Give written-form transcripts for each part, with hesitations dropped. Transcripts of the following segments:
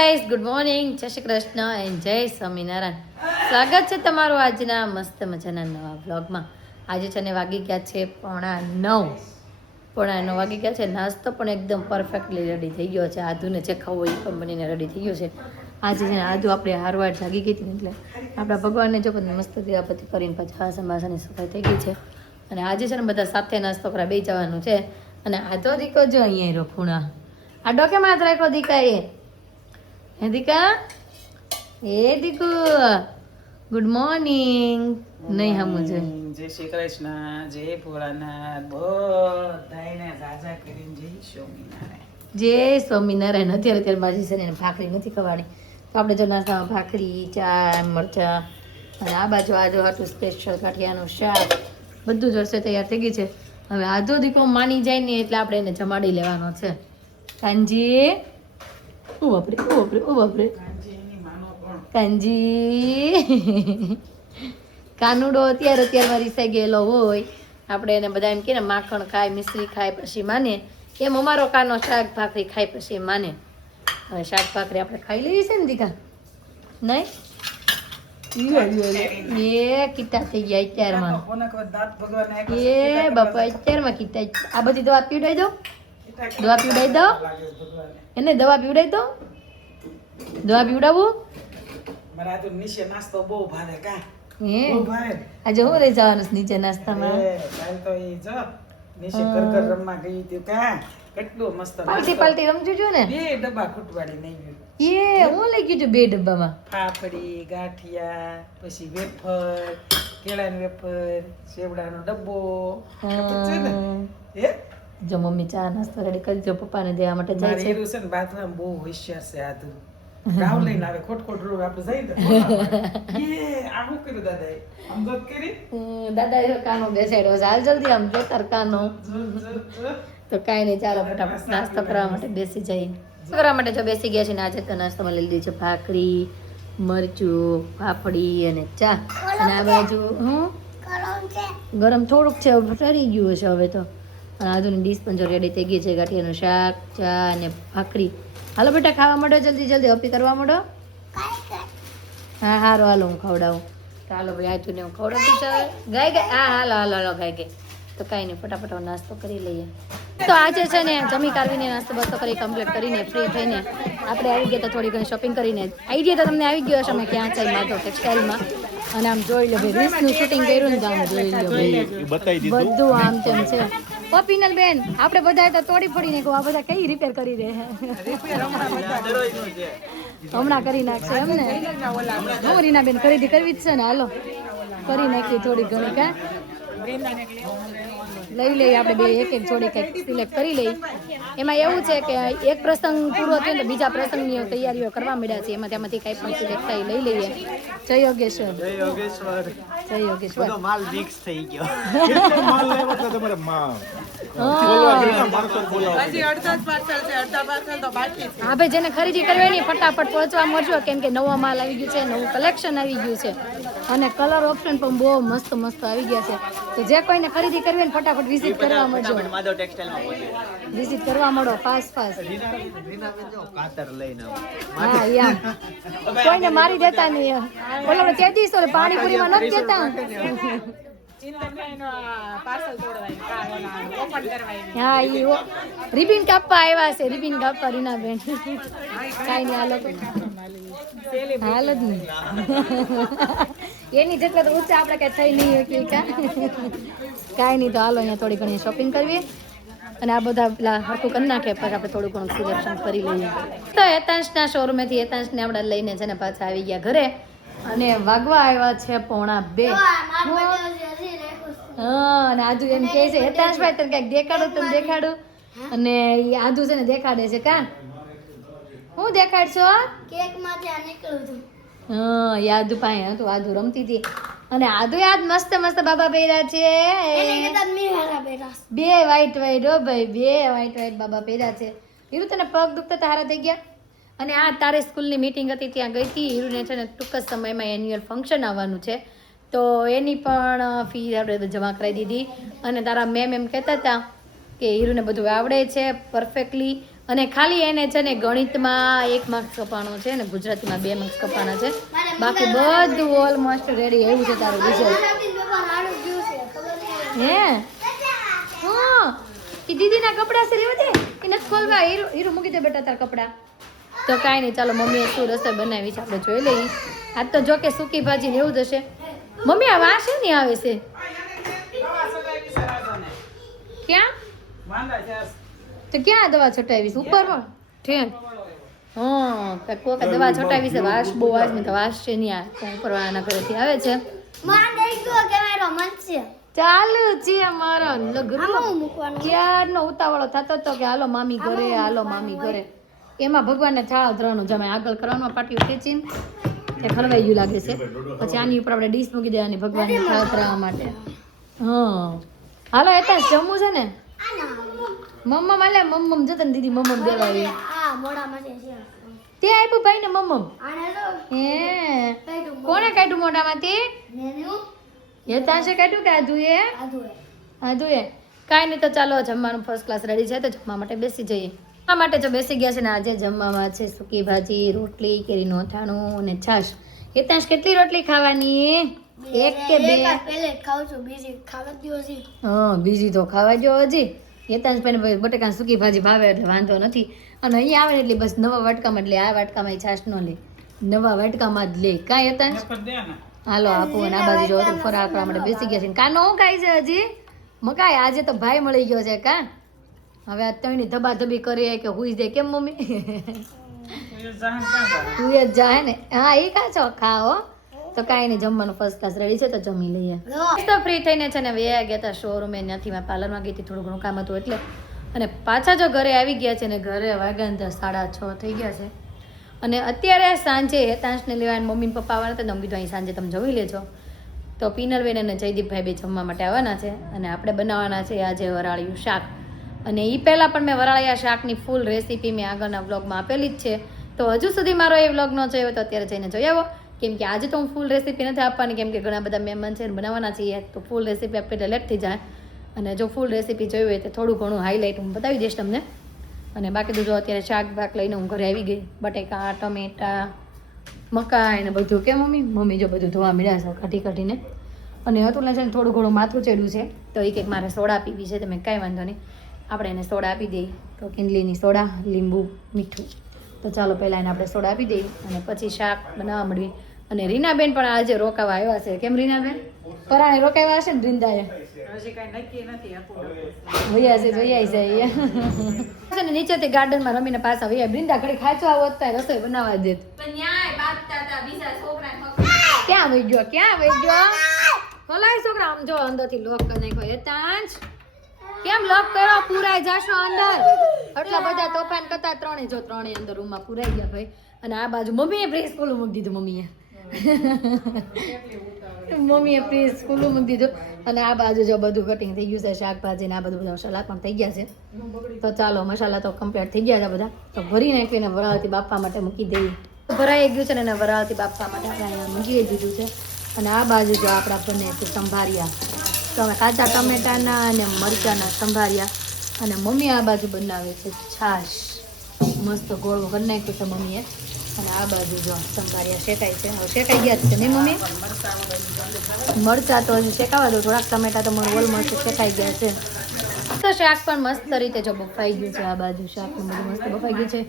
Guys good morning, જય Shri Krishna and જય સ્વામિનારાયણ. સ્વાગત છે તમારું આજના મસ્ત મજાના નવા વ્લોગમાં. આજે છે ને વાગી ગયા છે 8:30 વાગી ગયા છે. નાસ્તો પણ એકદમ પરફેક્ટલી રેડી થઈ ગયો છે. આધુને જે ખાવું એ પણ બનીને રેડી થઈ ગયો છે. આજે છે ને આધુ આપણે હારવાર જાગી ગઈ હતી એટલે આપણા ભગવાનને જો પણ મસ્ત દીવાબત્તી કરીને પછી વાસણની સફાઈ થઈ ગઈ છે. અને આજે છે ને બધા સાથે નાસ્તો કરવા બેસી જવાનું છે. અને આ તો દીકો જો અહીંયા રહ્યો ખૂણા, આ ડોકે માત્ર રાખો દીકા એ દીકા એ દીકુ ગુડ મોર્નિંગ નહીં હમું છે. જય શ્રી કૃષ્ણ, જય ભોળાનાથ, બધાયને રાજા કરીને જય સ્વામિનારાયણ. જય સ્વામિનારાયણ. અત્યારે માજી છે ને ભાખરી નથી ખવાડી તો આપણે જો નાસ્તામાં ભાખરી, ચા, મરચા અને આ બાજુ આજો હાટું સ્પેશિયલ કાઠિયાનું શાક બધું જ રસોઈ તૈયાર થઈ ગઈ છે. હવે આધો દીકરો માની જાય ને એટલે આપણે એને જમાડી લેવાનો છે. કાંજી ઓ બાપરે કાંજી કાનુડો અત્યારમાં રીસાઈ ગયેલો હોય, આપણે એને બધા એમ કે ને માખણ ખાય, મિશ્રી ખાય પછી માને, એમ અમારો કાનો શાક ભાખરી ખાય પછી માને. હવે શાક ભાખરી આપણે ખાઈ લઈએ છે ને દીકા નહીં? એ કીટા થઈ ગયા અત્યારમાં. એ બાપા અત્યારમાં કીટા. આ બધી દવા પીવડાવી દો, એને દવા પીવડાવી દો. દવા પીવડાવું મારા તો નીચે નાસ્તો બહુ ભાવે કા હે બહુ ભાવે. આજે હું રહી જવાનું છે નીચે નાસ્તામાં? કાલ તો ઈ જો નીચે કરકર રમવા ગઈ હતી કા, કેટલું મસ્ત પાલટી રમજો જો ને. 2 ડબ્બા ખૂટવાડી નહીં ગયું. એ હું લઈ ગયું છું 2 ડબ્બામાં ફાફડી, ગાંઠિયા, પછી વેફર, કેળાની વેફર, સેવડાનો ડબ્બો. હે જો મમ્મી ચા નાસ્તો રેડી કરી દો, પપ્પાને દેવા માટે જાય છે. મારે છે ને બાથરૂમ બહુ હોશિયાર છે. આધુ ગાવ લઈને આવે ખોટ રોગ આપણે જઈ દે. એ આ શું કર્યું દાદાએ? આમ જોત કરી દાદા કાનો બેસાડ્યો છે. હાલ જલ્દી આમ જો તાર કાનો. તો કાંઈ નહીં, ચાલો ફટાફટ નાસ્તો કરવા માટે બેસી જઈએ. કરવા માટે જો બેસી ગયા છે ને આજે તો નાસ્તામાં લઈ લીધી છે ભાખરી, મરચું, પાપડી અને ચા. અને આ બાજુ ગરમ થોડુંક છે, ઠરી ગયું છે હવે તો. અને આજુની ડીશ પણ જો રેડી થઈ ગઈ છે. ગાંઠિયાનું શાક, ચા અને ભાખરી. હાલો બેટા ખાવા માંડો, જલ્દી અપી કરવા માંડો. હા હારો હાલો હું ખવડાવું. ચાલો ભાઈ આજુને હું ખવડાવતી ચાલ ગાય હા હાલો ગાય તો કાંઈ નહીં, ફટાફટ નાસ્તો કરી લઈએ. તો આજે છે ને જમી કાઢવીને નાસ્તો બસ્તો કરી કમ્પ્લીટ કરીને ફ્રી થઈને આપણે આવી ગયા તો થોડી ઘણી શોપિંગ કરીને. આઈડિયા તો તમને આવી ગયો હશે અમે ક્યાં છે માધવ ટેક્સટાઇલમાં. અને આમ જોઈ લો ભાઈ, રીલ્સનું શૂટિંગ કર્યું ને તો આમ જોઈ લો ભાઈ બધું આમ તેમ છે. પીનલ બેન આપણે બધા તો તોડી ફોડીને કહું, આ બધા કઈ રિપેર કરી દે હમણાં કરી નાખશે એમને. હું રીના બેન ખરીદી કરવી જ છે ને, હાલો કરી નાખી થોડી ઘણી. કા લઈ લઈએ આપણે બે એક જોડે કંઈક સિલેક્ટ કરી લઈ. એમાં એવું છે કે એક પ્રસંગ પૂરો થયો તો બીજા પ્રસંગની તૈયારીઓ કરવા મળ્યા છે. એમાં તેમાંથી કંઈ પણ સિલેક્ટ થઈ લઈ લઈએ. જય યોગેશ્વર. માલ મિક્સ થઈ ગયો. હા ભાઈ, જેને ખરીદી કરવી હોય ને ફટાફટ પહોંચવા મળજો, કેમ કે નવો માલ આવી ગયું છે, નવું કલેક્શન આવી ગયું છે અને કલર ઓપ્શન પણ બહુ મસ્ત આવી ગયા છે. તો જે કોઈને ખરીદી કરવી હોય ને ફટાફટ વિઝિટ કરવા મળજો. માધવ ટેક્સટાઇલમાં વિઝિટ કરવા મળો ફાસ્ટ. કાતર લઈને હા યાર, કોઈને મારી દેતા નહીં. બોલો તે દિવસો પાણીપુરીમાં નથી દેતા. હા ઈ રિબિન કાપવા આવ્યા છે, રિબિન કાપવા રીના બેન. કાંઈ નહીં હાલ જ નહીં એની જેટલા તો ઊંચા આપણે કઈ થઈ નહીં કે કાંઈ નહીં. તો હાલો અહીંયા થોડી ઘણી શોપિંગ કરવી અને આ બધા પેલા હરખું કરી નાખે પછી આપણે થોડું ઘણું સિલેક્શન કરી લઈએ. તો હેતાંશના શોરૂમેથી હેતાંશને આપણે લઈને છે ને પાછા આવી ગયા ઘરે અને વાગવા આવ્યા છે 1:30. હા, અને આજુ એમ કહે છે હેતાંશભાઈ તને કંઈક દેખાડું. અને એ આજુ છે ને દેખાડે છે. કા હું દેખાડશો? હા યાદુ પાસે હતું, આજુ રમતી હતી. અને આદુ યાદ મસ્ત બાબા પહેર્યા છે. 2 વ્હાઈટ હો ભાઈ, 2 વ્હાઈટ બાબા પહેર્યા છે. હીરુ તને પગ દુખતા તારા થઈ ગયા. અને આ તારે સ્કૂલની મીટિંગ હતી ત્યાં ગઈ હતી. હીરુને છે ને ટૂંક જ સમયમાં એન્યુઅલ ફંક્શન આવવાનું છે તો એની પણ ફી આપણે જમા કરાવી દીધી. અને તારા મેમ એમ કહેતા હતા કે હીરુને બધું આવડે છે પરફેક્ટલી અને ખાલી એને છે ને ગણિતમાં 1 માર્ક્સ કપાણો છે ને ગુજરાતીમાં 2 માર્ક્સ કપાણા છે. બાકી બધું ઓલમોસ્ટ રેડી. એવું છે તારું રિઝલ્ટ. હે હા એ દીદીના કપડા છે રેવા દે એ નથી ખોલવા. હીરો મૂકી દે બેટા તાર કપડા. તો કાંઈ નહીં, ચાલો મમ્મીએ શું રસોઈ બનાવી છે આપણે જોઈ લઈએ. આજ તો જો કે સૂકી ભાજી ને એવું જ હશે. મમ્મી આ વાસ નહીં આવે છે ક્યાં? તો ક્યાં દવા છટાવીશ? ઉપર પણ ઠેક. હા કોક દવા છટાવી છે. વાસ બહુ વાસ ને તો વાસ છે નહીં. આ ઉપર વાળાના ઘરેથી આવે છે. ચાલુ છે અમારો ક્યારનો ઉતાવળો થતો હતો કે હાલો મામી ઘરે, હાલો મામી ઘરે. એમાં ભગવાનને છાળો ધરવાનું જમે આગળ કરવાનું પાટીઓ ખેંચીને એ ખરવાઈ ગયું લાગે છે. પછી આની ઉપર આપણે ડીશ મૂકી દેવાની ભગવાનને છાળો ધરવા માટે. હા હાલો એ ત્યાં જમવું છે ને. મમ્મમ હાલે મમ્મમ જતા ને દીદી મમ્મમ દેવા આવી. તે આપ્યું ભાઈ ને મમ્મમ. હે કોને કાઢ્યું મોઢામાંથી? એ તાશે કાઢ્યું કે આધુએ? આધુએ. કાંઈ નહીં, તો ચાલો જમવાનું ફર્સ્ટ ક્લાસ રેડી છે તો જમવા માટે બેસી જઈએ. જમવા માટે જો બેસી ગયા છે ને આજે જમવામાં છે સૂકી ભાજી, રોટલી, કેરીનું અથાણું અને છાશ. એ તાશ કેટલી રોટલી ખાવાની? 1 કે 2? હા બીજી તો ખાવા જો હજી. હેતાંશ ભાઈને બટેકાની સૂકી ભાજી ભાવે એટલે વાંધો નથી. અને અહીંયા આવે ને એટલે બસ નવા વાટકામાં એટલે આ વાટકામાં છાશ ન લે, નવા વાટકામાં જ લે. કાંઈ હેતાંશ? હાલો આપું. અને આ બાજુ જો તો ફરાળ કરવા માટે બેસી ગયા છે. કાનો હું ખાય છે હજી? મકાઈ આજે તો ભાઈ મળી ગયો છે કા. હવે આ તણી ધબાધબી કરીએ કે હુઈ દે. કેમ મમ્મી? તું જ જાય ને. હા એ કા છો ખાઓ. તો કાંઈ નહીં, જમવાનું ફર્સ્ટ ક્લાસ રેડી છે તો જમી લઈએ. તો ફ્રી થઈને છે ને વયા ગયા હતા શોરૂમે. ત્યાંથી મેં પાર્લરમાં ગઈ હતી, થોડું ઘણું કામ હતું એટલે. અને પાછા જો ઘરે આવી ગયા છે ને ઘરે વાગ્યા ને 6:30 થઈ ગયા છે. અને અત્યારે સાંજે હેતાંશને લેવા મમ્મી પપ્પા આવવાના હતા. તો કીધું અહીં સાંજે તમે જમી લેજો. તો પીનલબેન અને જયદીપભાઈ બે જમવા માટે આવવાના છે. અને આપણે બનાવવાના છે આજે વરાળિયું શાક. અને એ પહેલાં પણ મેં વરાળિયા શાકની ફૂલ રેસીપી મેં આગળના વ્લોગમાં આપેલી જ છે. તો હજુ સુધી મારો એ વ્લોગ ન જોયો તો અત્યારે જઈને જોઈ આવો. કેમ કે આજે તો હું ફૂલ રેસીપી નથી આપવાની, કેમ કે ઘણા બધા મહેમાન છે બનાવવાના છીએ તો ફૂલ રેસીપી આપે એટલે લેટ થઈ જાય. અને જો ફૂલ રેસીપી જોઈ હોય તો થોડું ઘણું હાઇલાઇટ હું બતાવી દઈશ તમને. અને બાકી તો જો અત્યારે શાક ભાક લઈને હું ઘરે આવી ગઈ. બટેકા, ટમેટા, મકાઈ ને બધું. કે મમ્મી જો બધું ધોવા મળ્યા છે કાઢી કાઢીને. અને અતુલને છે ને થોડું ઘણું માથું ચડ્યું છે તો એ કંઈક મારે સોડા પીવી છે. તમે કાંઈ વાંધો નહીં, આપણે એને સોડા આપી દઈએ. તો કિંડલીની સોડા, લીંબુ, મીઠું. તો ચાલો પહેલાં એને આપણે સોડા આપી દઈએ અને પછી શાક બનાવવા મળીએ. અને રીનાબેન પણ આજે રોકાવા આવ્યા છે. કેમ રીનાબેન? પરાણે રોકાવા હશે ને રીંદાએ? છે ને નીચેથી ગાર્ડનમાં રમીને પાછા વૈયા. બૃંદા ઘડી ખાચવા હોત તો રસોઈ બનાવવા દેત. ક્યાં વહી ગયો? ક્યાં વહી ગયો? ખોલાય છોકરા. આમ જો અંદરથી લોક કરી નાખ્યો. હેતાંશ કેમ લોક કર્યો? પુરાઈ જાશો અંદર. આટલા બધા તોફાન કરતા ત્રણે અંદર રૂમમાં પુરાઈ ગયા ભાઈ. અને આ બાજુ મમ્મીએ પ્રી સ્કૂલ મૂકી દીધું. મમ્મીએ પ્રી સ્કૂલ મૂકી દીધું. અને આ બાજુ જો બધું કટિંગ થઈ ગયું છે, શાકભાજી ને આ બધું મસાલા પણ થઈ ગયા છે. તો ચાલો મસાલા તો કમ્પ્લીટ થઈ ગયા છે બધા. તો ભરી નાખીને વરાળથી બાફવા માટે મૂકી દઈએ. ભરાઈ ગયું છે ને એને વરાળથી બાફવા માટે આપણે અહીંયા મૂકી દીધું છે. અને આ બાજુ જો આપણા બને છે સંભારિયા. તો હવે કાચા ટમેટાના અને મરચાના સંભારિયા. અને મમ્મી આ બાજુ બનાવે છે છાશ. મસ્ત ગોળ કરી નાખ્યું છે મમ્મીએ. અને આ બાજુ જો સંભારિયા શેકાય છે. હવે શેકાઈ ગયા છે નહીં મમ્મી? મરચાં તો હજી શેકાવા દો થોડાક. ટમેટા તો મને ઓલમોસ્ટ શેકાઈ ગયા છે. તો શાક પણ મસ્ત રીતે જો બફાઈ ગયું છે. આ બાજુ શાકનું બધું મસ્ત બફાઈ ગયું છે.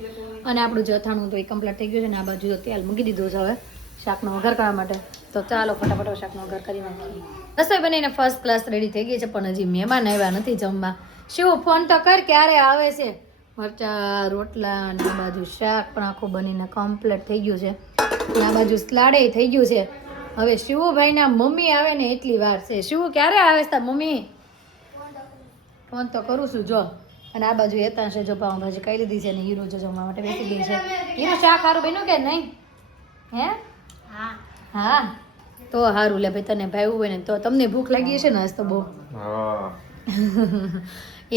અને આપણું જે અથાણું તો એ કમ્પ્લીટ થઈ ગયું છે. ને આ બાજુ તેલ મૂકી દીધું છે હવે શાકનો વઘાર કરવા માટે. તો ચાલો ફટાફટ શાકનો વઘાર કરી નાખીએ. રસોઈ બનીને ફર્સ્ટ ક્લાસ રેડી થઈ ગઈ છે. પણ હજી મહેમાન આવ્યા નથી જમવા. શું ફોન તો કર ક્યારે આવે છે? મરચા, રોટલા અને આ બાજુ શાક પણ આખું બનીને કમ્પ્લીટ થઈ ગયું છે. અને આ બાજુ સ્લાડે થઈ ગયું છે. હવે શિવુભાઈના મમ્મી આવે ને એટલી વાર છે. શિવ ક્યારે આવે છે મમ્મી? ફોન તો કરું છું જો. અને આ બાજુ હેતાંશે જો પાઉંભાજી ખાઈ લીધી છે. અને હીરો જો જમવા માટે બેસી ગઈ છે. હીરો શાક સારું બન્યું કે નહીં? હે? હા તો સારું લે ભાઈ. તને ભાવ્યું હોય ને તો તમને ભૂખ લાગી હશે ને આજ તો બહુ.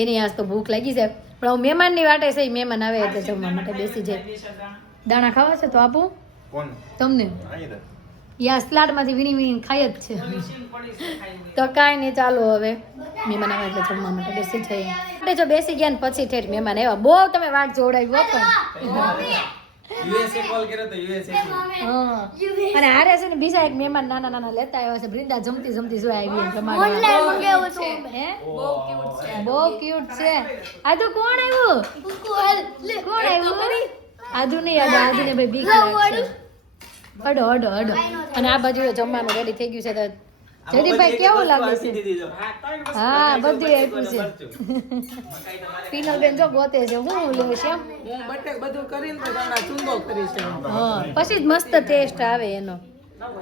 એની આજ તો ભૂખ લાગી છે. પણ હું મહેમાનની વાટે છે. મહેમાન આવે એટલે જમવા માટે બેસી જાય. દાણા ખાવા છે તો આપું તમને? યા સલાડમાંથી વીણી વીણી ખાય જ છે સીમ પડી છે ખાઈ હોય. તો કાંઈ નહીં ચાલો હવે મહેમાન આવે એટલે જમવા માટે બેસી જઈએ આપણે જો બેસી ગયા ને પછી ઠેઠ મહેમાન આવ્યા બહુ તમે વાટ જોડાવી હો પણ USA કોલ કર્યો તો USA હા અને હારે છે ને બીજા એક મહેમાન નાના નાના લેતા આવ્યા છે બ્રિંદા જમતી જમતી જોઈ આવી જમાડવા હે બહુ ક્યુટ છે આદુ કોણ આવ્યું કોણ આવ્યું આદુ નહીં આદુ ને ભાઈ બીક લાગશે અડો અડો અડો અને આ બાજુ જમવાનું રેડી થઈ ગયું છે તો જયદીપભાઈ કેવું લાગે છે હા બધું આપ્યું છે પીનલબેન જો ગોતે છે હું લેવું છે એમ હું બટેક બધું કરીને તો તમને ચૂંદો કરીશ હા પછી જ મસ્ત ટેસ્ટ આવે એનો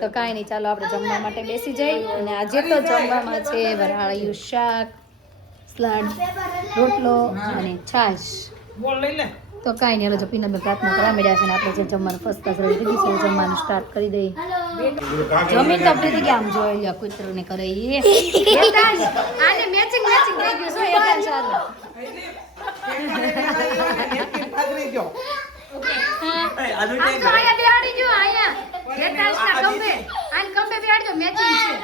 તો કાંઈ નહીં ચાલો આપણે જમવા માટે બેસી જઈએ અને આજે તો જમવામાં છે વરાળિયું શાક સલાડ રોટલો અને છાશ બોલ લઈ લે તો કાંઈ નહીં હાલો જો પીનલબેન પ્રાર્થના કરવા મળ્યા છે ને આપણે જે જમવાનું ફર્સ્ટ ક્લાસ રેડી થઈ ગયું છે જમવાનું સ્ટાર્ટ કરી દઈએ જમીન તો પ્રીતિ કે આમ જોઈ લ્યો કૂતરોને કરે આને મેચિંગ મેચિંગ થઈ ગયું શું એકાંત ચાલો પાદરી ગયો આદુ આમ તો આયા બેહાડી જો આયા એકાંતના ખંભે આન ખંભે બેહાડી જો મેચિંગ છે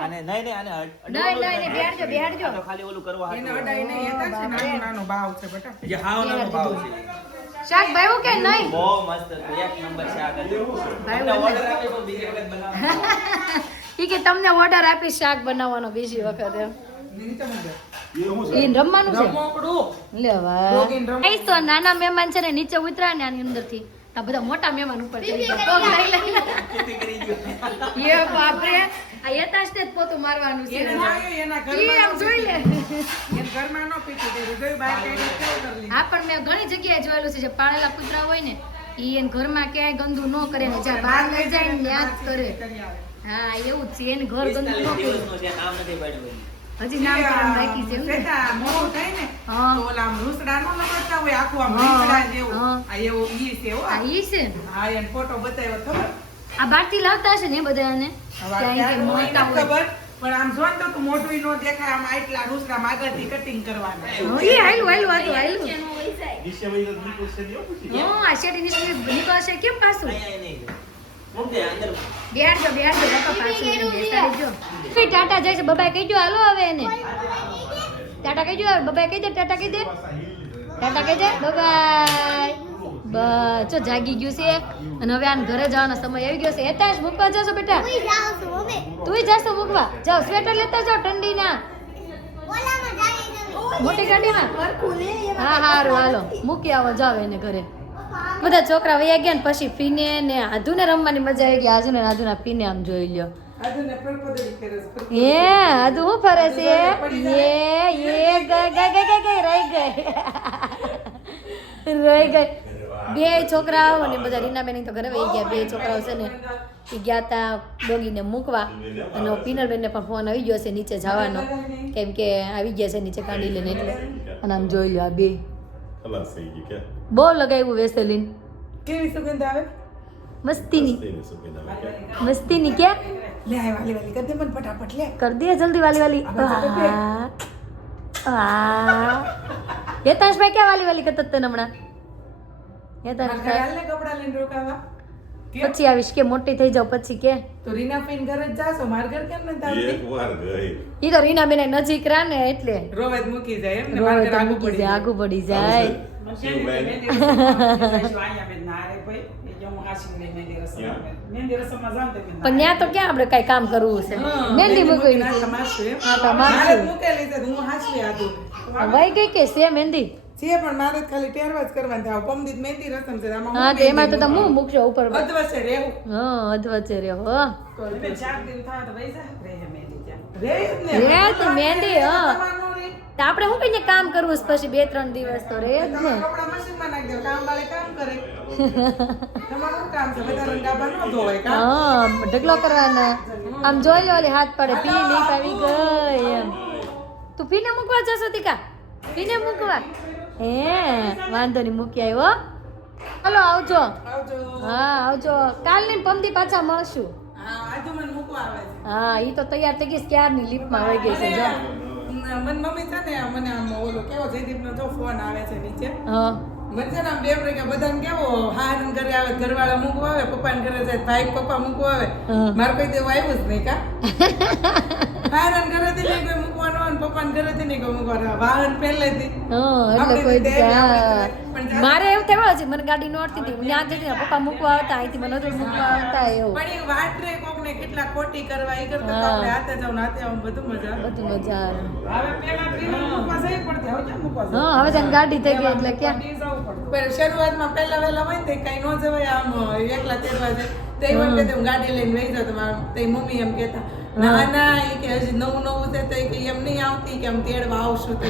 અને નહીં આને નહીં બેહાડજો તો ખાલી ઓલું કરવા એને અડાઈ નહીં હતા છે નાનો નાનો ભાવ છે બેટા જે હાવ નાનો ભાવ છે શાક ભાવ્યું કે નહીં બહુ મસ્ત હતું એક નંબર શાક હતું ભાઈ ઓર્ડર આપે તો બીજી વખત બનાવો ઈ કે તમને ઓર્ડર આપી શાક બનાવવાનો બીજી વખત એમ નીચે મૂકે ઈ રમવાનું છે રમકડું લેવા ડોગીન રમ આઈ તો નાના મહેમાન છે ને નીચે ઉતરા ને આની અંદરથી આ બધા મોટા મહેમાન ઉપર ચડી ગયા પગ લઈ લઈને ખેતી કરી ગયો એ બાપરે આ યતાશ ને જ પોતું મારવાનું છે એને લાગે એના ઈ આમ ઘરમાં જોઈ લે એને ઘરમાં નો પીતું તે હૃદય બહાર કાઢી કેવું કરી હા પણ મેં ઘણી જગ્યાએ જોયેલું છે જે પાળેલા કૂતરા હોય ને ઈ એને ઘરમાં ક્યાંય ગંદુ ન કરે ને જ્યાં બહાર લઈ જાય ને યાદ કરે કરી આવે હા એવું જ છે એને ઘર ગંદુ ન 45 કરે દિવસનો છે નામ નથી પાડ્યું હજી નામ કારણ રાખી છે એમ ને? સેટા મોટું થાય ને હા. તો ઓલા આમ રૂસડા નો લગાડતા હોય આખું આમ હા. રૂસડા જેવું હા. આ એવું ઈ છે હો આ ઈ છે ને? હા એને ફોટો બતાવ્યો ખબર આ બહારથી લાવતા હશે ને એ બધાને હવે ત્યાં ક્યાં કે હોય મોટા નથી હોય ખબર પણ આમ જો ને તો મોટું ઈ નો દેખાય આમ આટલા રૂસડા આગળથી કટિંગ કરવાના હા, ઈ હાયલું હા આ શેઠ નીકળશે કેમ પાછું અહીંયા નહીં મૂકજે અંદર બેહાડજો બાપા પાછું એને બેસાડી જો ફરી ટાટા જાય છે બબાઈ કહી દો હાલો હવે એને ટાટા કહી દો બબાઈ કહી દે ટાટા કહી દે ટાટા કહી દે બબાઈ બસ જો જાગી ગયું છે અને હવે આને ઘરે જવાનો સમય આવી ગયો છે એતાશ મૂકવા જશો બેટા તુંય જાશો મૂકવા જાઓ સ્વેટર લેતા જાઓ ઠંડીના મોટી ગાડીમાં હા હારું હાલો મૂકી આવો જાવ એને ઘરે બધા છોકરા વયા ગયા ને પછી ફીને ને આધુને રમવાની મજા આવી ગઈ આજુ ને આધુના ફીને આમ જોઈ લ્યો આજે ને પ્રપોદડી કરે છે એ આધુ હું ફરે છે એ ગઈ રહી ગઈ બે છોકરાઓ અને બધા રીનાબેન તો ઘરે વહી ગયા બે છોકરાઓ છે ને એ ગયા તા ડોગીને મૂકવા અને પીનલબેનને પણ ફોન આવી ગયો છે નીચે જવાનો કેમ કે આવી ગયા છે નીચે કાઢી લઈને એટલે અને આમ જોઈ લો આ બે ખલાસ થઈ ગઈ કે બહુ લગાવ્યું વેસેલીન કેવી સુગંધ આવે મસ્તીની તેને શું કહેતા કે મસ્તીની કે લે આ વાલી વાલી કદે મને ફટાફટ લે कर दिया जल्दी वाली वाली યતાશ ભાઈ ક્યાં વાલી વાલી કરતા તને હમણાં યતાશ ઘરે ભાઈ હાલ ને કપડા લઈને રોકાવા કેમ? પછી આવીશ કે મોટી થઈ જાવ પછી કે તો રીના ફઈન ઘરે જ જાશો માર ઘર કેમ નથી આવતી એક વાર ગઈ ઈ તો રીના બેન નજીક રા ને એટલે રોવે જ મૂકી જાય એમ ને માર રોવે ઘર તો આગું મૂકી પડી જાય આગું પડી જાય પણ ત્યાં તો ક્યાં આપણે કઈ કામ કરવું છે મહેંદી મૂકવી છે હા તો મારશું વહી ગઈ કે છે મહેંદી પણ મારે ખાલી પહેરવા જ કરવાની થાય પમદીત મહેંદી રસમ છે આમાં હા તો એમાં તો તમે હું મૂકશો ઉપર અધવસે રહેવું હા અધવચ્ચે રહ્યો હો તો 4 દિન થાય તો વઈ જાય રહે મહેંદી ત્યાં રહે જ ને રહે તો મહેંદી, હા. તમારું રહે. તો આપણે શું કહીએ કામ કરવું છે પછી 2-3 દિવસ તો રે જ ને તમારા કપડા મશીનમાં નાખી દો કામ વાળે કામ કરે તમારું શું કામ છે બધા ડાબા ન ધોવાય કામ હા ઢગલો કરવાના આમ જોઈ લો ઓલી હાથ પડે પી લીપ આવી ગઈ એમ તું પીને મૂકવા જશો તીકા પીને મૂકવા હે વાંધો નહીં મૂકી આવ્યો ચાલો આવજો આવજો હા આવજો કાલની ને પમદી પાછા મળશું હા આજુ મને મૂકવા આવે છે હા ઈ તો તૈયાર થઈ ગઈ છે ક્યારની લીપમાં વહી ગઈ છે જો મને મમ્મી છે ને મને આમ ઓલો કેવો જયદીપનો જો ફોન આવે છે નીચે હા મજા ના બે પ્રકાર બધાને કેવો હારણ ઘરે આવે ઘરવાળા મૂકવા આવે પપ્પાને ઘરે જાય ભાઈ પપ્પા મૂકવા આવે મારે કોઈ દેવા આવ્યું જ નહીં કા હારણ ઘરેથી નહીં કોઈ મૂકવાનો આવે ને પપ્પાને ઘરેથી નહીં કોઈ મૂકવાનો આવે. વાહન પહેલેથી એટલે કોઈ દી હા. પણ મારે એવું થયું છે મને ગાડી નોડતી હતી ત્યાં જતી ને પપ્પા મૂકવા આવતા અહીંથી મને નહોતું મૂકવા આવતા એવું પણ એ વાત રે કોકને કેટલા ખોટી કરવા એ કરતા તો આપણે હાથે જાવ ને હાથે આવું બધું મજા આવે. બધું મજા આવે હવે પેલા ટ્રેન મૂકવા જઈ પડતી હવે ક્યાં મૂકવા જવું? હા હવે તને ગાડી થઈ ગઈ એટલે ક્યાં ગાડી જવું પડતું. પણ શરૂઆતમાં પહેલા વહેલા હોય ને તે કઈ ન જવાય આમ એકલા તેડવા જાય તે વખતે હું ગાડી લઈને વહી જાઉં તો તે મમ્મી એમ કહેતા ના ના એ કે હજી નવું નવું છે તો એ કે એમ નહીં આવતી કે આમ તેડવા આવશું તો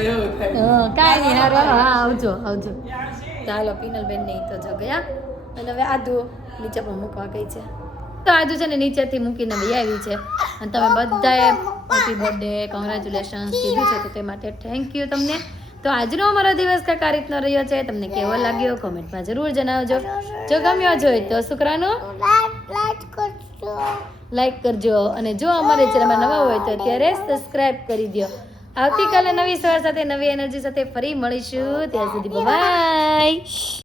એવું થાય. કાંઈ નહીં હારો હા આવજો આવજો ચાલો પિનલબેન ને ઈ તો જો ગયા અને હવે આદુ નીચે પણ મૂકવા ગઈ છે તો આદુ છે ને નીચેથી મૂકીને વહી આવી છે અને તમે બધાએ હેપી બર્થડે કોંગ્રેચ્યુલેશન્સ કીધું છે તો તે માટે થેન્ક યુ તમને. તો આજનો અમારો દિવસ કંઈક આ રીતનો રહ્યો છે. તમને કેવો લાગ્યો કોમેન્ટમાં જરૂર જણાવજો. જો ગમ્યો જ હોય તો શુક્રાનું લાઈક કરજો અને જો અમારે ચેનલમાં નવા હોય તો અત્યારે સબસ્ક્રાઇબ કરી દો. આવતીકાલે નવી સવાર સાથે નવી એનર્જી સાથે ફરી મળીશું. ત્યાં સુધી બાય.